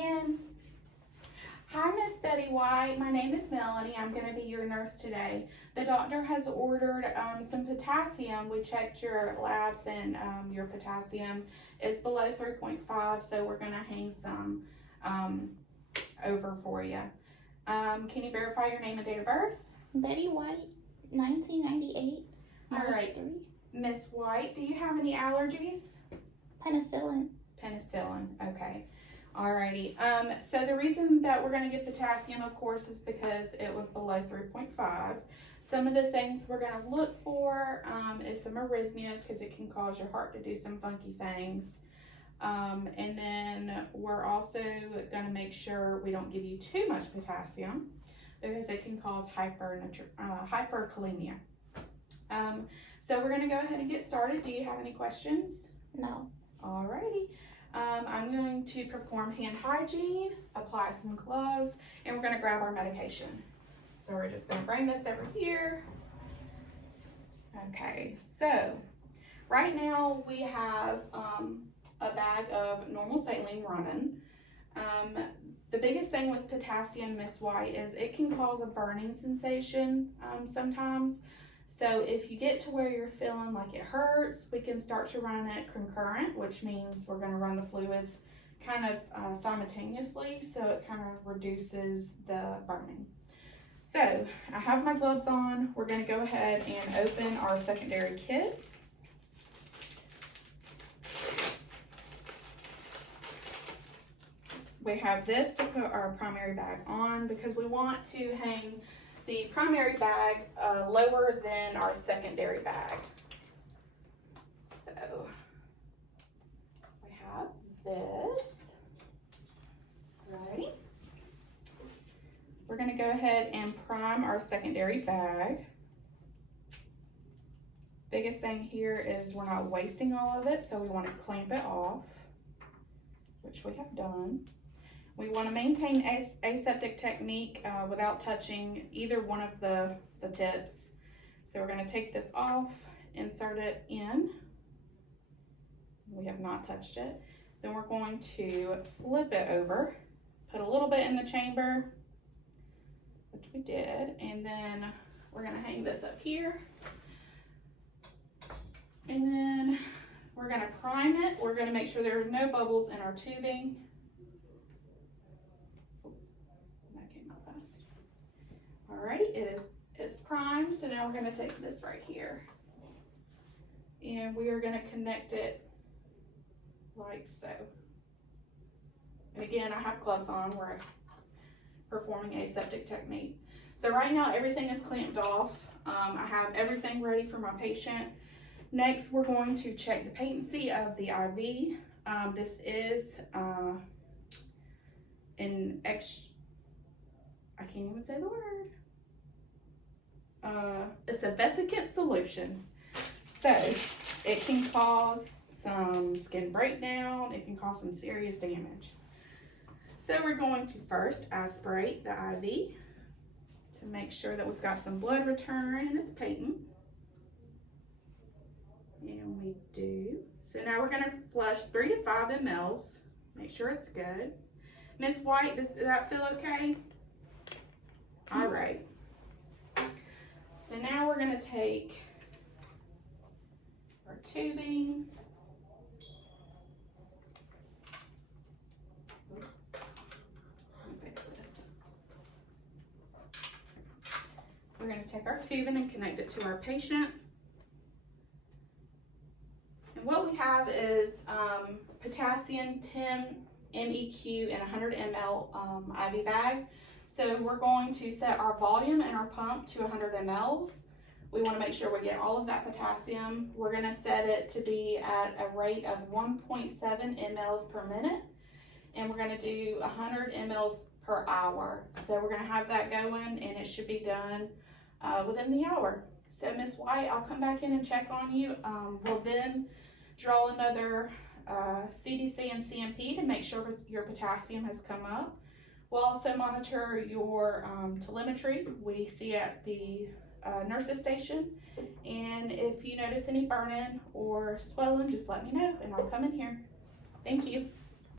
in. Hi, Miss Betty White. My name is Melanie. I'm going to be your nurse today. The doctor has ordered some potassium. We checked your labs and your potassium is below 3.5, so we're going to hang some over for you. Can you verify your name and date of birth? Betty White, 1998. All right. Miss White, do you have any allergies? Penicillin. Penicillin, okay. Alrighty, so the reason that we're going to get potassium, of course, is because it was below 3.5. Some of the things we're going to look for is some arrhythmias, because it can cause your heart to do some funky things. And then we're also going to make sure we don't give you too much potassium, because it can cause hyperkalemia. So we're going to go ahead and get started. Do you have any questions? No. Alrighty. I'm going to perform hand hygiene, apply some gloves, and we're going to grab our medication. So we're just going to bring this over here. Okay, so right now we have a bag of normal saline running. The biggest thing with potassium, Miss White, is it can cause a burning sensation sometimes. So if you get to where you're feeling like it hurts, we can start to run it concurrent, which means we're going to run the fluids kind of simultaneously, so it kind of reduces the burning. So I have my gloves on. We're going to go ahead and open our secondary kit. We have this to put our primary bag on because we want to hang the primary bag lower than our secondary bag. So we have this. Ready? We're going to go ahead and prime our secondary bag. Biggest thing here is we're not wasting all of it, so we want to clamp it off, which we have done. We want to maintain aseptic technique without touching either one of the tips. So we're going to take this off, insert it in. We have not touched it. Then we're going to flip it over, put a little bit in the chamber, which we did, and then we're going to hang this up here. And then we're going to prime it. We're going to make sure there are no bubbles in our tubing. Alrighty, it's primed, so now we're going to take this right here and we are going to connect it like so. And again, I have gloves on. We're performing aseptic technique. So right now everything is clamped off. I have everything ready for my patient. Next, we're going to check the patency of the IV. This is I can't even say the word. It's a vesicant solution. So it can cause some skin breakdown. It can cause some serious damage. So we're going to first aspirate the IV to make sure that we've got some blood return and it's patent. And we do. So now we're going to flush 3 to 5 mLs. Make sure it's good. Miss White, does that feel okay? All right. So now we're going to take our tubing. We're going to take our tubing and connect it to our patient. And what we have is potassium 10 MEQ in a 100 ml IV bag. So we're going to set our volume and our pump to 100 mLs. We want to make sure we get all of that potassium. We're going to set it to be at a rate of 1.7 mLs per minute. And we're going to do 100 mLs per hour. So we're going to have that going and it should be done within the hour. So Miss White, I'll come back in and check on you. We'll then draw another CDC and CMP to make sure your potassium has come up. We'll also monitor your telemetry we see at the nurse's station. And if you notice any burning or swelling, just let me know and I'll come in here. Thank you.